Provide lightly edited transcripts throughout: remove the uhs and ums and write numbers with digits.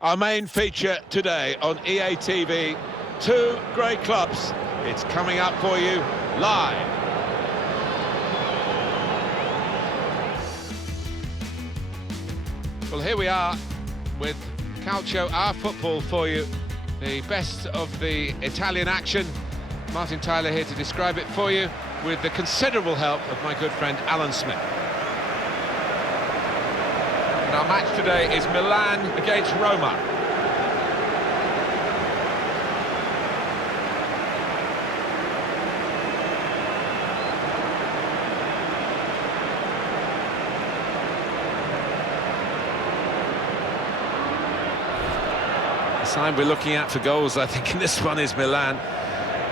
Our main feature today on EA TV, two great clubs. It's coming up for you live. Well, here we are with Calcio, our football for you. The best of the Italian action. Martin Tyler here to describe it for you with the considerable help of my good friend Alan Smith. And our match today is Milan against Roma. The side we're looking at for goals, I think, in this one is Milan.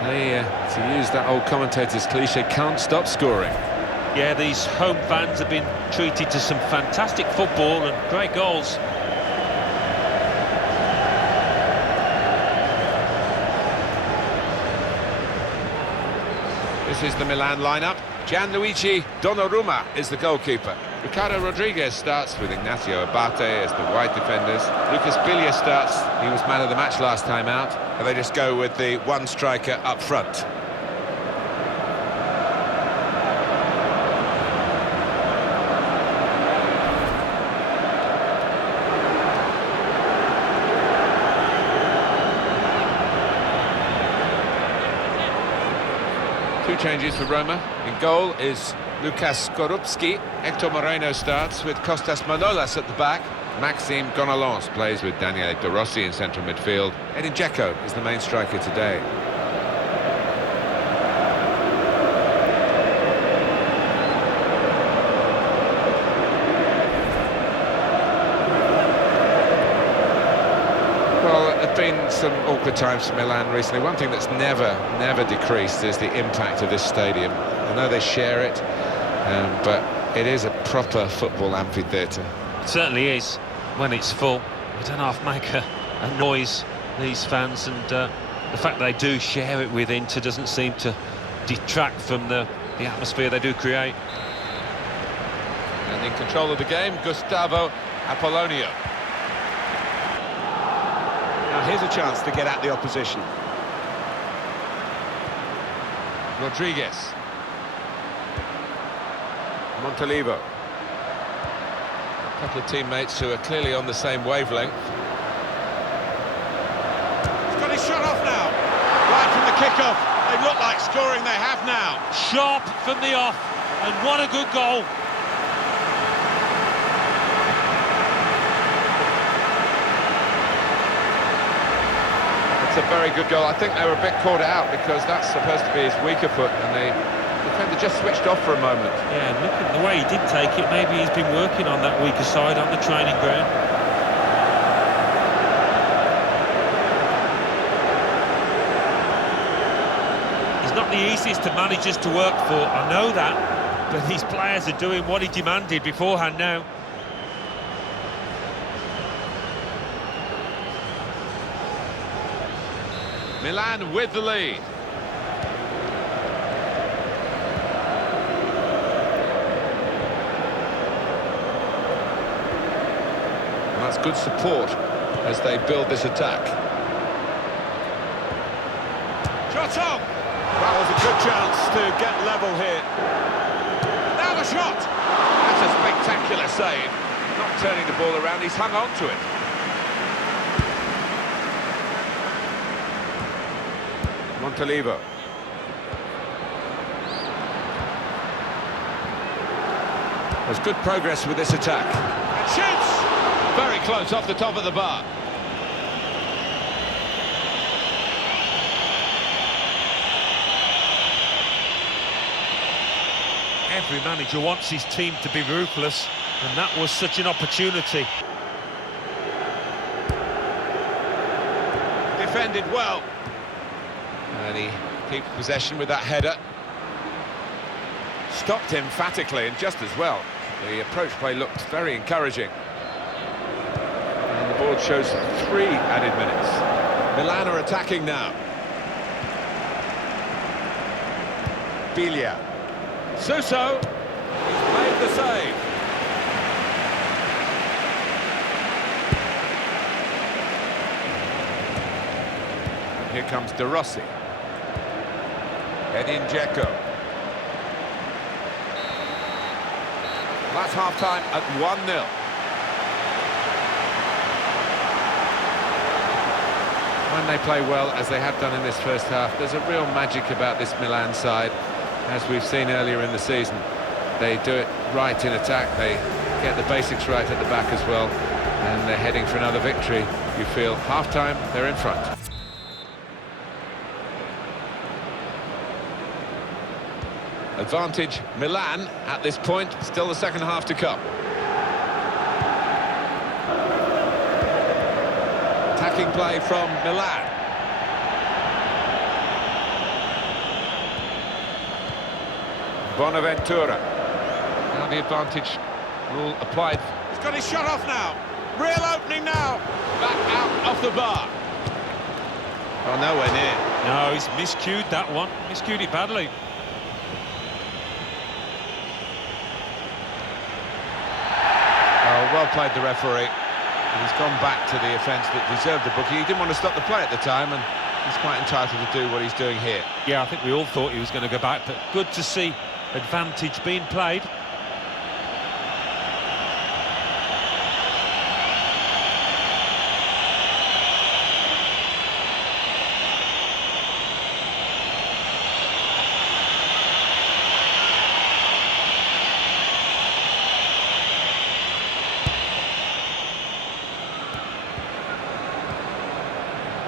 They, to use that old commentator's cliche, can't stop scoring. Yeah, these home fans have been treated to some fantastic football and great goals. This is the Milan lineup. Gianluigi Donnarumma is the goalkeeper. Ricardo Rodriguez starts with Ignacio Abate as the wide defenders. Lucas Billia starts. He was man of the match last time out. And they just go with the one striker up front. Two changes for Roma. In goal is Lukas Skorupski. Hector Moreno starts with Kostas Manolas at the back. Maxime Gonalons plays with Daniele De Rossi in central midfield. Edin Dzeko is the main striker today. Well, there have been some awkward times for Milan recently. One thing that's never decreased is the impact of this stadium. I know they share it, but it is a proper football amphitheatre. It certainly is when it's full. I don't half make a noise, these fans, and the fact they do share it with Inter doesn't seem to detract from the atmosphere they do create. And in control of the game, Gustavo Apollonio. Now here's a chance to get at the opposition. Rodriguez. Montalivo. A couple of teammates who are clearly on the same wavelength. He's got his shot off now. Right from the kickoff. They look like scoring, they have now. Sharp from the off, and what a good goal. It's a very good goal. I think they were a bit caught out because that's supposed to be his weaker foot, and the defender just switched off for a moment. Yeah, look at the way he did take it. Maybe he's been working on that weaker side on the training ground. He's not the easiest of managers to work for, I know that, but these players are doing what he demanded beforehand now. Milan with the lead. And that's good support as they build this attack. Shot on! That was a good chance to get level here. Now the shot! That's a spectacular save. Not turning the ball around, he's hung on to it. Montalivo. There's good progress with this attack. And shoots! Very close off the top of the bar. Every manager wants his team to be ruthless, and that was such an opportunity. Defended well. And he keeps possession with that header. Stopped emphatically and just as well. The approach play looked very encouraging. And the board shows 3 added minutes. Milan are attacking now. Billia. Suso. He's made the save. Here comes De Rossi. Edin Dzeko. That's half-time at 1-0. When they play well, as they have done in this first half, there's a real magic about this Milan side. As we've seen earlier in the season, they do it right in attack, they get the basics right at the back as well, and they're heading for another victory. You feel half-time, they're in front. Advantage Milan at this point, still the second half to come. Attacking play from Milan. Bonaventura. Now the advantage rule applied. He's got his shot off now. Real opening now. Back out off the bar. Oh, nowhere near. No, he's miscued that one. Miscued it badly. Oh, well played, the referee. He's gone back to the offence that deserved the booking. He didn't want to stop the play at the time, and he's quite entitled to do what he's doing here. Yeah, I think we all thought he was going to go back, but good to see advantage being played.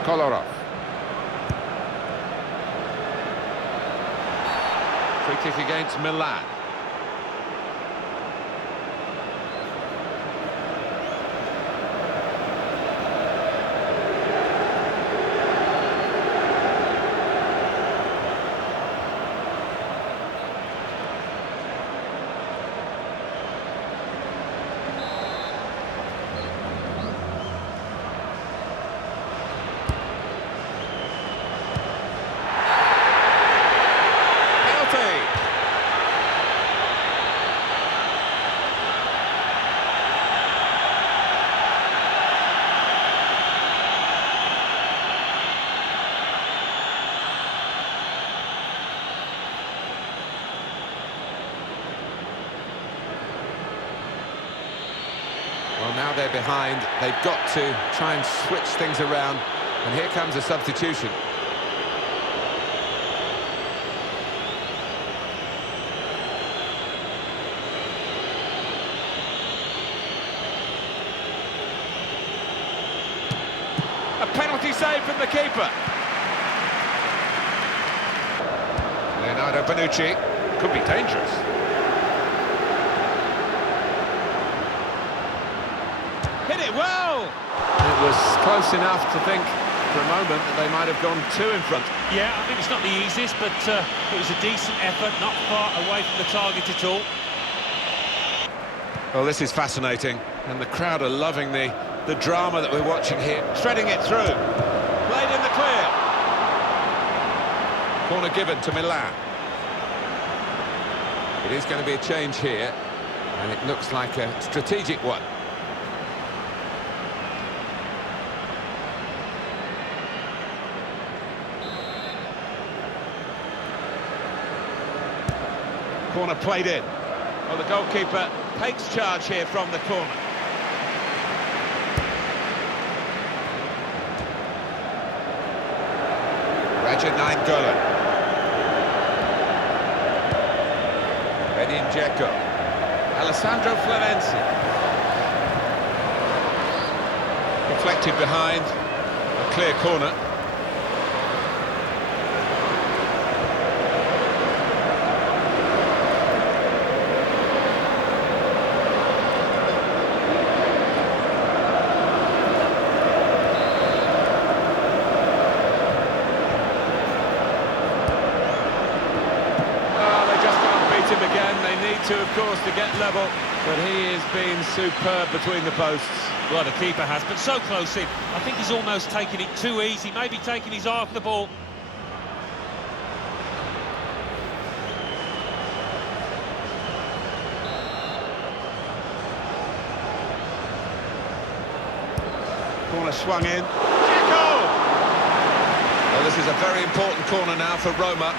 Kolarov. Free kick against Milan. Well, now they're behind. They've got to try and switch things around. And here comes a substitution. A penalty save from the keeper. Leonardo Bonucci. Could be dangerous. Hit it well! It was close enough to think for a moment that they might have gone two in front. Yeah, I mean, it's not the easiest, but it was a decent effort, not far away from the target at all. Well, this is fascinating, and the crowd are loving the drama that we're watching here. Threading it through. Played in the clear. Corner given to Milan. It is going to be a change here, and it looks like a strategic one. Corner played in. Well, the goalkeeper takes charge here from the corner. Raja Nainggolan. Edin Dzeko. Alessandro Florenzi. Deflected behind. A clear corner. Again, they need to, of course, to get level, but he has been superb between the posts. Well, the keeper has, but so close in. I think he's almost taking it too easy, maybe taking his eye off the ball. Corner swung in. Dzeko! Well, this is a very important corner now for Roma.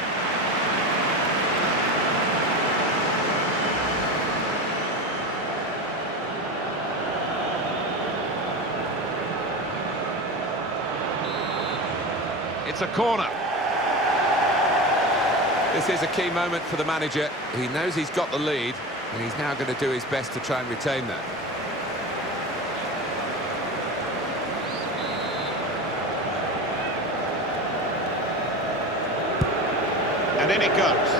It's a corner. This is a key moment for the manager. He knows he's got the lead, and he's now going to do his best to try and retain that. And in it goes.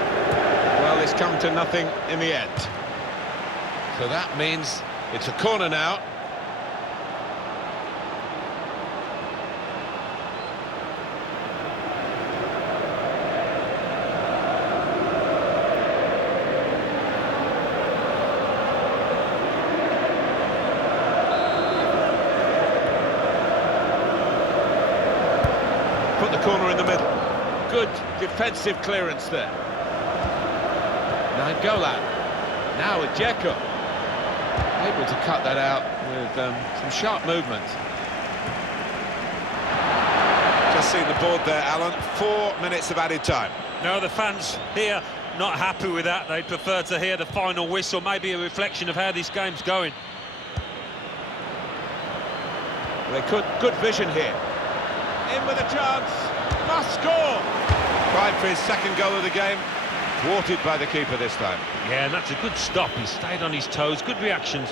Well, it's come to nothing in the end. So that means it's a corner now. Put the corner in the middle. Good defensive clearance there. Nangolan. Now with Dzeko. Able to cut that out with some sharp movement. Just seen the board there, Alan. 4 minutes of added time. No, the fans here not happy with that. They'd prefer to hear the final whistle, maybe a reflection of how this game's going. They could. Good vision here. In with a chance. Must score. Tried for his second goal of the game. Thwarted by the keeper this time. Yeah, and that's a good stop. He stayed on his toes. Good reactions.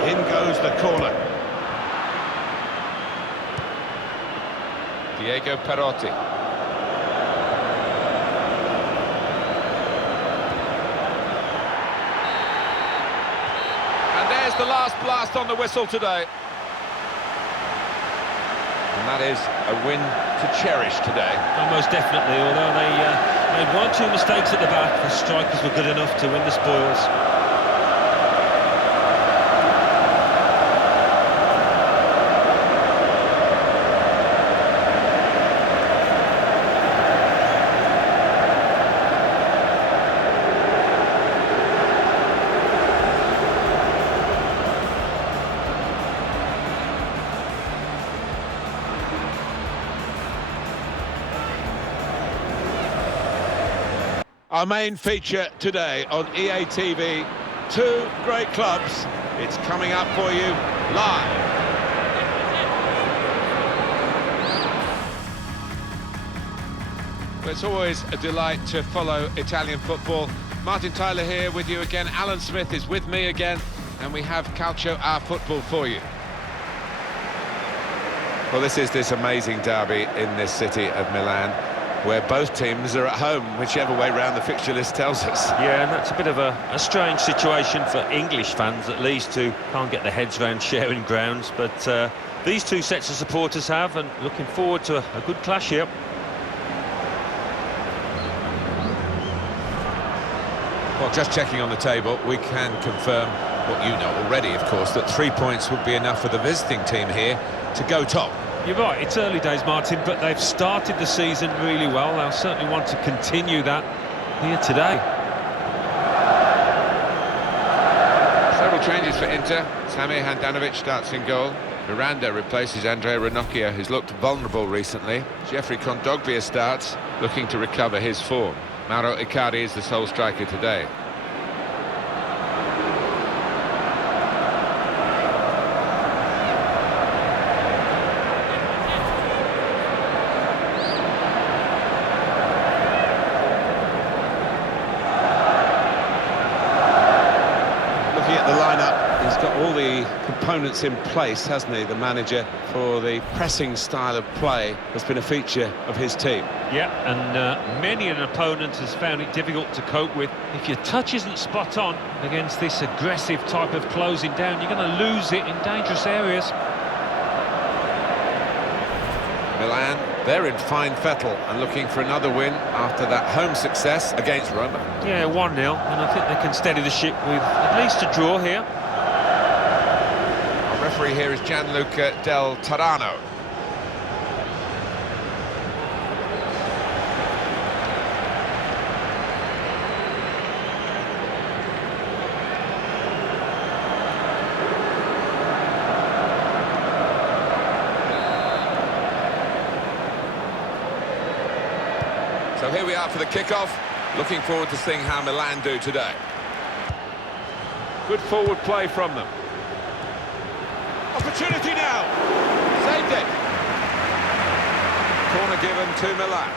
In goes the corner. Diego Perotti. And there's the last blast on the whistle today. And that is a win to cherish today. Oh, most definitely, although they made 1-2 mistakes at the back, the strikers were good enough to win the spoils. Our main feature today on EA TV, two great clubs. It's coming up for you live. Well, it's always a delight to follow Italian football. Martin Tyler here with you again. Alan Smith is with me again, and we have Calcio Our Football for you. Well, this is this amazing derby in this city of Milan, where both teams are at home, whichever way round the fixture list tells us. Yeah, and that's a bit of a strange situation for English fans, at least, who can't get their heads around sharing grounds. But these two sets of supporters have, and looking forward to a good clash here. Well, just checking on the table, we can confirm what you know already, of course, that 3 points would be enough for the visiting team here to go top. You're right, it's early days, Martin, but they've started the season really well. They'll certainly want to continue that here today. Several changes for Inter. Samir Handanovic starts in goal. Miranda replaces Andrea Ranocchia, who's looked vulnerable recently. Jeffrey Kondogbia starts, looking to recover his form. Mauro Icardi is the sole striker today. All the components in place, hasn't he, the manager, for the pressing style of play has been a feature of his team. Yeah, and many an opponent has found it difficult to cope with. If your touch isn't spot on against this aggressive type of closing down, you're going to lose it in dangerous areas. Milan They're in fine fettle and looking for another win after that home success against Roma. Yeah, 1-0, and I think they can steady the ship with at least a draw here. Our referee here is Gianluca Del Tarano. So here we are for the kickoff. Looking forward to seeing how Milan do today. Good forward play from them. Opportunity now. Saved it. Corner given to Milan.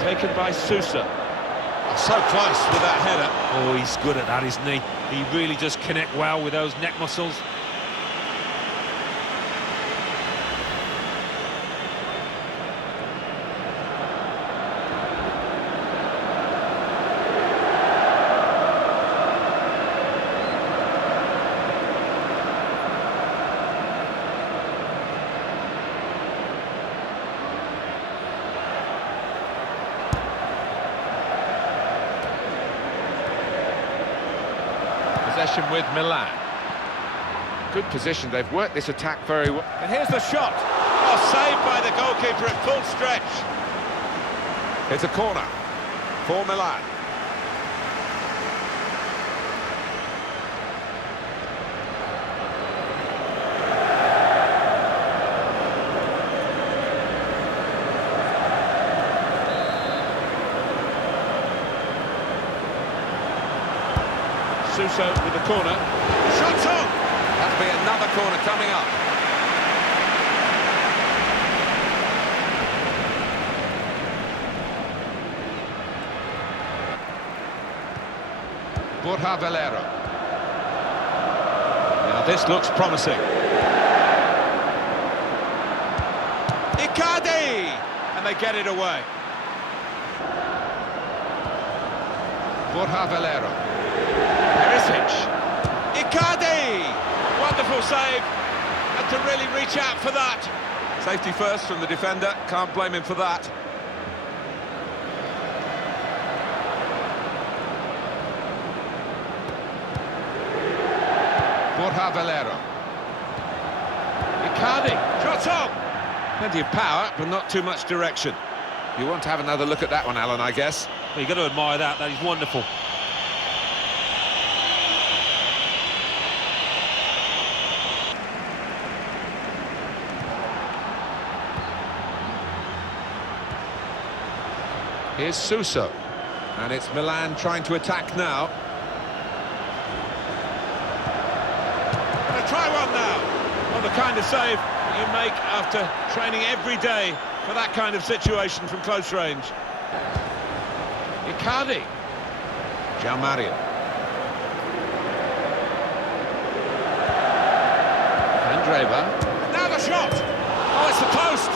Taken by Sousa. Oh, so close with that header. Oh, he's good at that, isn't he? He really does connect well with those neck muscles. Possession with Milan. Good position, they've worked this attack very well. And here's the shot. Oh, saved by the goalkeeper at full stretch. It's a corner for Milan. Sousa with the corner. Shots on! That'll be another corner coming up. Borja Valero. Now this looks promising. Icardi! And they get it away. Borja Valero. Icardi! Wonderful save. Had to really reach out for that. Safety first from the defender. Can't blame him for that. Borja Valero. Icardi. Shot on! Plenty of power, but not too much direction. You want to have another look at that one, Alan, I guess. Well, you've got to admire that. That is wonderful. Here's Sousa, and it's Milan trying to attack now. Gonna try one now. Well, the kind of save you make after training every day for that kind of situation from close range. Icardi. Gianmario. Andreva. Now the shot! Oh, it's the post!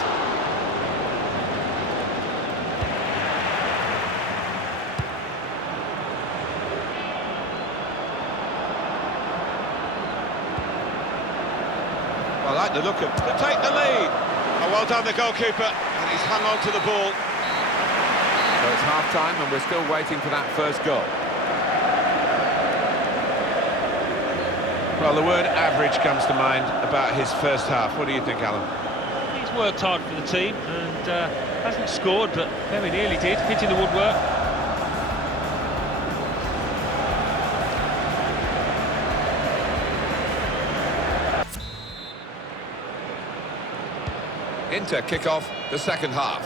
I like the look of to take the lead. Oh, well done, the goalkeeper, and he's hung on to the ball. So it's half-time, and we're still waiting for that first goal. Well, the word average comes to mind about his first half. What do you think, Alan? He's worked hard for the team and hasn't scored, but very nearly did, hitting the woodwork. Inter kick off the second half.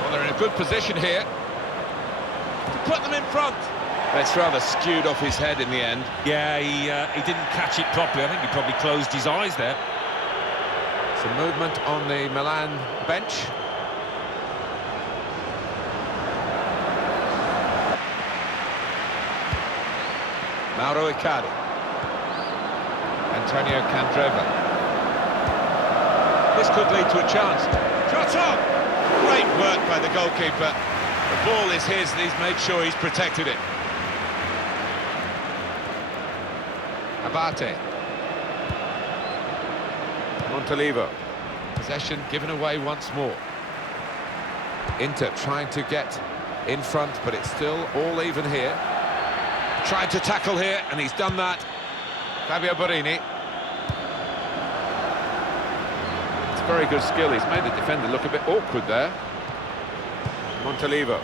Well, they're in a good position here to put them in front. It's rather skewed off his head in the end. Yeah, he didn't catch it properly. I think he probably closed his eyes there. Some movement on the Milan bench. Mauro Icardi. Antonio Candreva. This could lead to a chance. Shot on! Great work by the goalkeeper. The ball is his and he's made sure he's protected it. Abate. Montalivo. Possession given away once more. Inter trying to get in front, but it's still all even here. Tried to tackle here, and he's done that. Fabio Borini. It's very good skill. He's made the defender look a bit awkward there. Montalivo.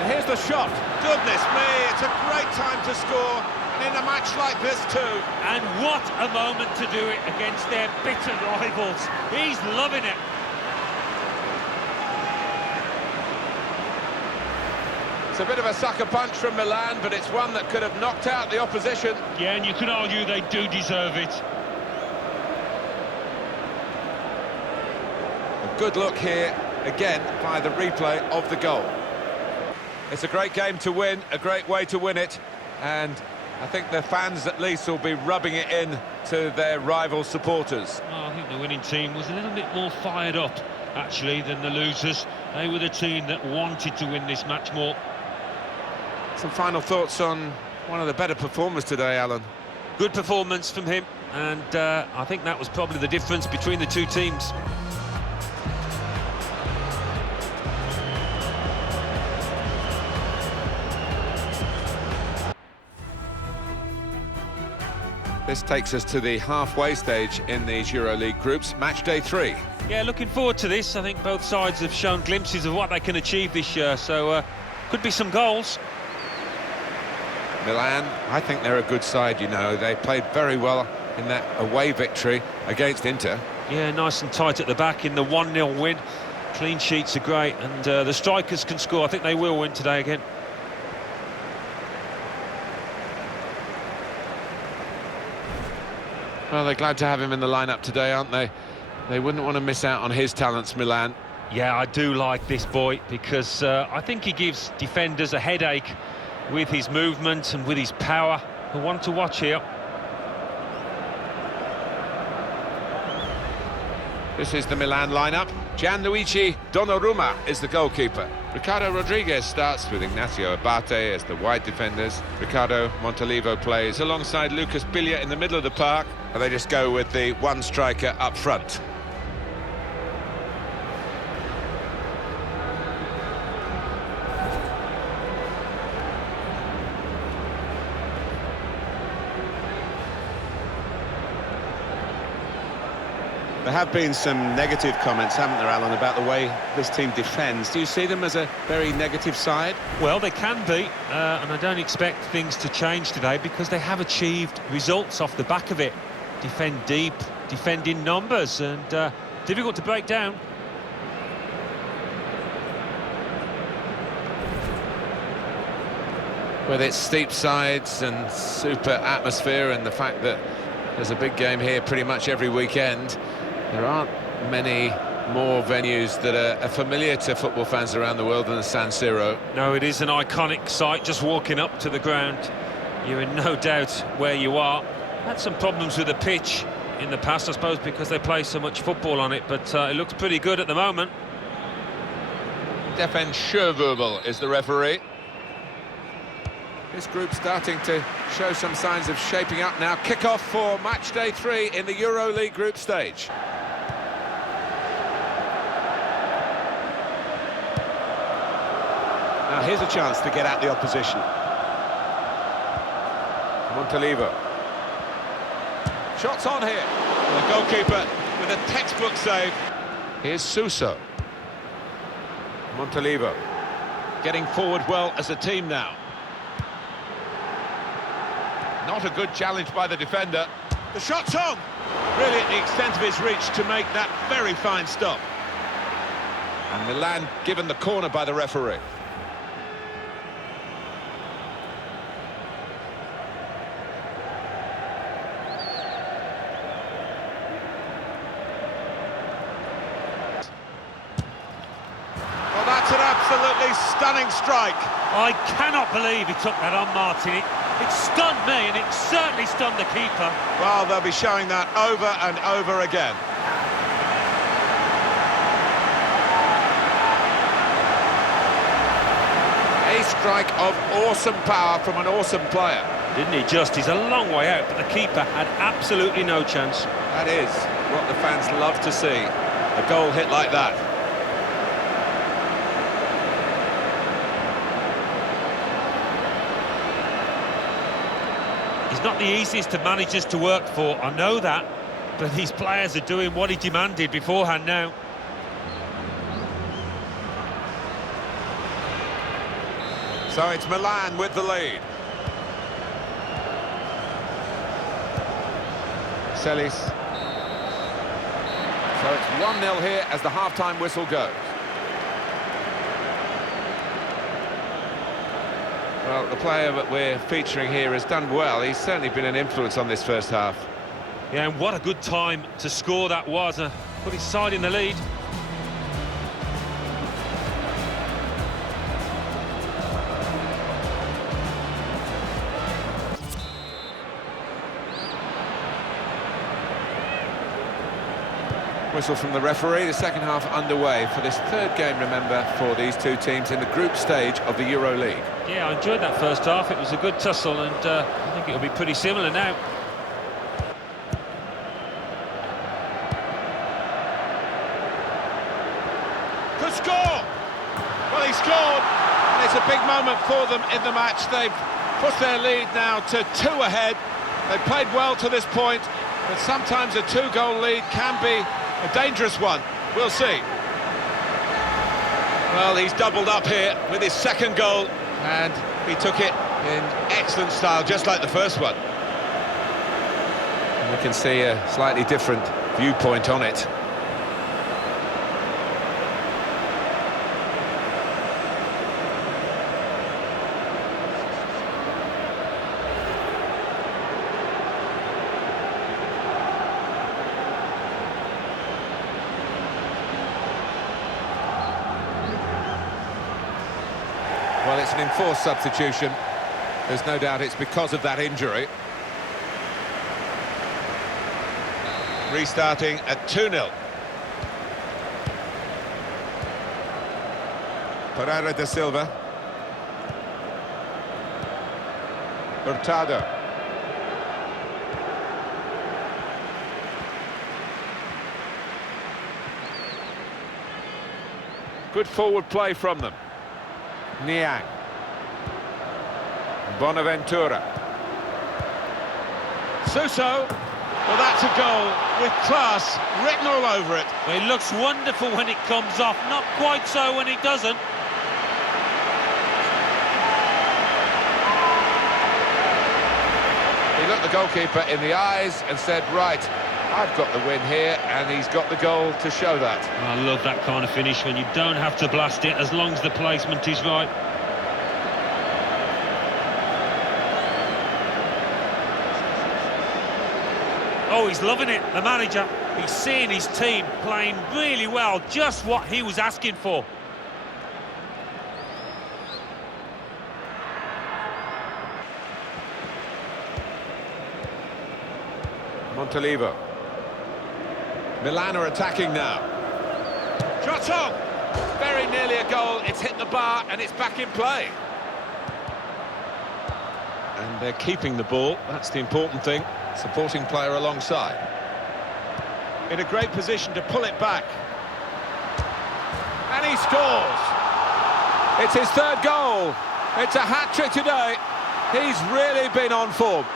And here's the shot. Goodness me, it's a great time to score, and in a match like this too. And what a moment to do it against their bitter rivals. He's loving it. It's a bit of a sucker punch from Milan, but it's one that could have knocked out the opposition. Yeah, and you could argue they do deserve it. A good look here, again, by the replay of the goal. It's a great game to win, a great way to win it, and I think the fans at least will be rubbing it in to their rival supporters. Well, I think the winning team was a little bit more fired up, actually, than the losers. They were the team that wanted to win this match more. Some final thoughts on one of the better performers today, Alan. Good performance from him, and I think that was probably the difference between the two teams. This takes us to the halfway stage in these EuroLeague groups, match day 3. Yeah, looking forward to this. I think both sides have shown glimpses of what they can achieve this year, so could be some goals. Milan, I think they're a good side, you know. They played very well in that away victory against Inter. Yeah, nice and tight at the back in the 1-0 win. Clean sheets are great, and the strikers can score. I think they will win today again. Well, they're glad to have him in the lineup today, aren't they? They wouldn't want to miss out on his talents, Milan. Yeah, I do like this boy, because I think he gives defenders a headache with his movement and with his power. I want to watch here. This is the Milan lineup. Gianluigi Donnarumma is the goalkeeper. Ricardo Rodriguez starts with Ignacio Abate as the wide defenders. Ricardo Montalivo plays alongside Lucas Biglia in the middle of the park. And they just go with the one striker up front. There have been some negative comments, haven't there, Alan, about the way this team defends. Do you see them as a very negative side? Well, they can be, and I don't expect things to change today, because they have achieved results off the back of it. Defend deep, defend in numbers, and difficult to break down. With its steep sides and super atmosphere and the fact that there's a big game here pretty much every weekend, there aren't many more venues that are familiar to football fans around the world than the San Siro. No, it is an iconic sight. Just walking up to the ground, you're in no doubt where you are. Had some problems with the pitch in the past, I suppose, because they play so much football on it, but it looks pretty good at the moment. Stefan Schöwöbel is the referee. This group starting to show some signs of shaping up now. Kick-off for match day 3 in the EuroLeague group stage. Now here's a chance to get at the opposition. Montalivo. Shots on here. The goalkeeper with a textbook save. Here's Suso. Montalivo. Getting forward well as a team now. Not a good challenge by the defender. The shot's on! Really at the extent of his reach to make that very fine stop. And Milan given the corner by the referee. Absolutely stunning strike. I cannot believe he took that on, Martin. It stunned me, and it certainly stunned the keeper. Well, they'll be showing that over and over again. A strike of awesome power from an awesome player. Didn't he just? He's a long way out, but the keeper had absolutely no chance. That is what the fans love to see, a goal hit like that. He's not the easiest of managers to work for, I know that, but these players are doing what he demanded beforehand now. So it's Milan with the lead. Celis. So it's 1-0 here as the half-time whistle goes. Well, the player that we're featuring here has done well. He's certainly been an influence on this first half. Yeah, and what a good time to score that was. Put his side in the lead. Whistle from the referee, the second half underway for this third game, remember, for these two teams in the group stage of the Euro League. Yeah, I enjoyed that first half. It was a good tussle, and I think it'll be pretty similar now. Could score! Well, he scored, and it's a big moment for them in the match. They've pushed their lead now to 2 ahead. They've played well to this point, but sometimes a 2-goal lead can be a dangerous one. We'll see. Well, he's doubled up here with his second goal, and he took it in excellent style, just like the first one. And we can see a slightly different viewpoint on it. Well, it's an enforced substitution. There's no doubt it's because of that injury. Restarting at 2-0. Pereira da Silva. Hurtado. Good forward play from them. Niang. Bonaventura. Suso. Well, that's a goal with class written all over it. Well, it looks wonderful when it comes off, not quite so when it doesn't. He looked the goalkeeper in the eyes and said, right, I've got the win here, and he's got the goal to show that. I love that kind of finish when you don't have to blast it as long as the placement is right. Oh, he's loving it, the manager. He's seeing his team playing really well, just what he was asking for. Montalivo. Milan are attacking now. Shot on! Very nearly a goal. It's hit the bar and it's back in play. And they're keeping the ball, that's the important thing. Supporting player alongside. In a great position to pull it back. And he scores! It's his third goal. It's a hat-trick today. He's really been on form.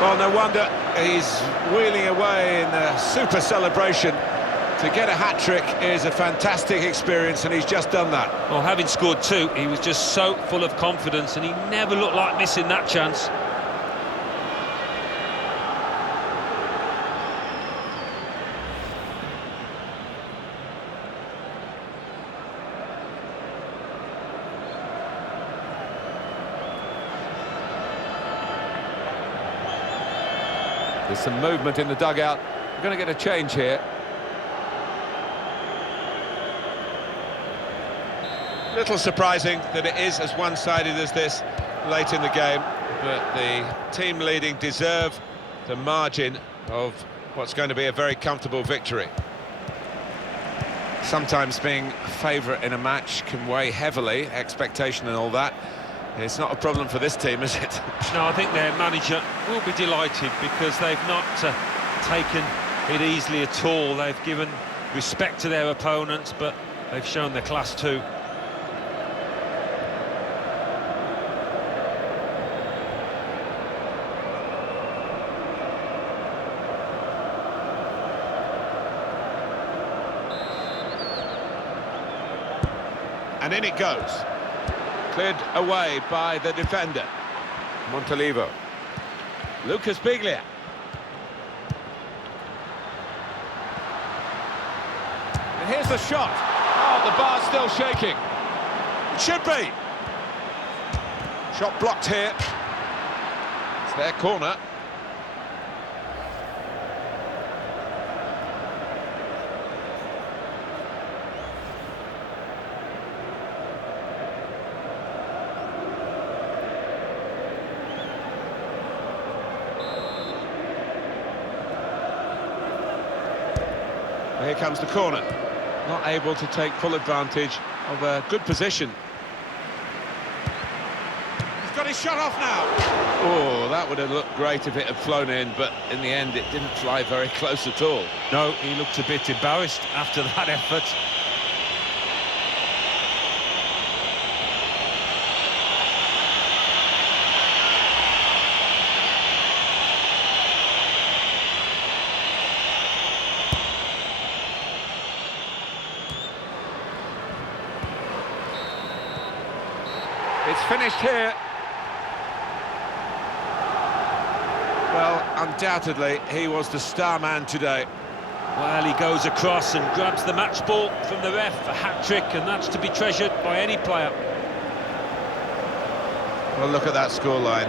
Well, no wonder he's wheeling away in a super celebration. To get a hat-trick is a fantastic experience, and he's just done that. Well, having scored 2, he was just so full of confidence, and he never looked like missing that chance. There's some movement in the dugout. We're going to get a change here. Little surprising that it is as one-sided as this late in the game, but the team leading deserve the margin of what's going to be a very comfortable victory. Sometimes being favourite in a match can weigh heavily, expectation and all that. It's not a problem for this team, is it? No, I think their manager will be delighted because they've not taken it easily at all. They've given respect to their opponents, but they've shown their class too. And in it goes. Cleared away by the defender. Montalivo. Lucas Biglia. And here's the shot. Oh, the bar's still shaking. It should be. Shot blocked here. It's their corner. Here comes the corner. Not able to take full advantage of a good position. He's got his shot off now. Oh, that would have looked great if it had flown in, but in the end it didn't fly very close at all. No, he looked a bit embarrassed after that effort. It's finished here. Well, undoubtedly, he was the star man today. Well, he goes across and grabs the match ball from the ref, a hat-trick, and that's to be treasured by any player. Well, look at that scoreline,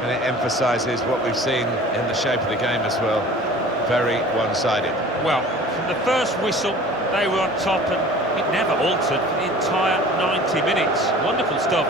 and it emphasises what we've seen in the shape of the game as well. Very one-sided. Well, from the first whistle, they were on top, and it never altered for the entire 90 minutes. Wonderful stuff.